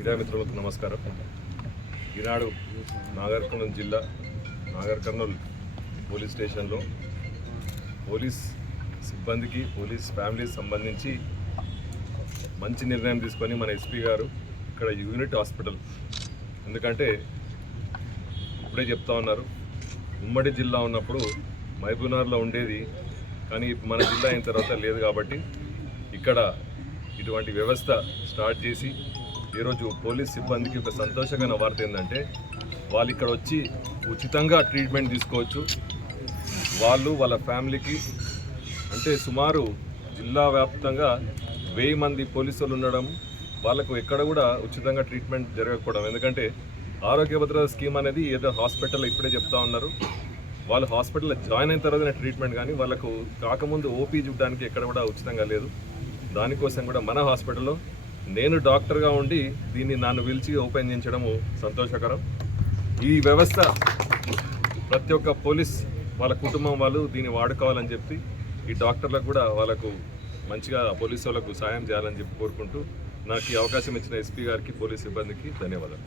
Media మిత్రులకు నమస్కారం. ఈనాడు నాగర్ కర్నూలు జిల్లా నాగర్ కర్నూలు పోలీస్ స్టేషన్లో పోలీస్ సిబ్బందికి పోలీస్ ఫ్యామిలీకి సంబంధించి మంచి నిర్ణయం తీసుకొని మన ఎస్పీ గారు ఇక్కడ యూనిట్ హాస్పిటల్. ఎందుకంటే ఇప్పుడే చెప్తా ఉన్నారు ఉమ్మడి జిల్లా ఉన్నప్పుడు మహబూబ్నగర్లో ఉండేది కానీ మన జిల్లా అయిన తర్వాత లేదు కాబట్టి ఇక్కడ ఇటువంటి వ్యవస్థ స్టార్ట్ చేసి ఈరోజు పోలీస్ సిబ్బందికి ఒక సంతోషకరమైన వార్త ఏంటంటే వాళ్ళు ఇక్కడ వచ్చి ఉచితంగా ట్రీట్మెంట్ తీసుకోవచ్చు. వాళ్ళు వాళ్ళ ఫ్యామిలీకి అంటే సుమారు జిల్లా వ్యాప్తంగా వెయ్యి మంది పోలీసులు ఉండడం వాళ్ళకు ఎక్కడ కూడా ఉచితంగా ట్రీట్మెంట్ జరగకపోవడం. ఎందుకంటే ఆరోగ్య భద్రత స్కీమ్ అనేది ఏదో హాస్పిటల్ ఇప్పుడే చెప్తా ఉన్నారు. వాళ్ళు హాస్పిటల్లో జాయిన్ అయిన తర్వాత ట్రీట్మెంట్ కానీ వాళ్ళకు కాకముందు ఓపీ చూడడానికి ఎక్కడ కూడా ఉచితంగా లేదు. దానికోసం కూడా మన హాస్పిటల్లో నేను డాక్టర్గా ఉండి దీన్ని నన్ను పిలిచి ఓపెన్ చేయించడము సంతోషకరం. ఈ వ్యవస్థ ప్రతి ఒక్క పోలీస్ వాళ్ళ కుటుంబం వాళ్ళు దీన్ని వాడుకోవాలని చెప్పి ఈ డాక్టర్లకు కూడా వాళ్ళకు మంచిగా పోలీసు వాళ్ళకు సాయం చేయాలని చెప్పి కోరుకుంటూ నాకు ఈ అవకాశం ఇచ్చిన ఎస్పీ గారికి పోలీస్ సిబ్బందికి ధన్యవాదాలు.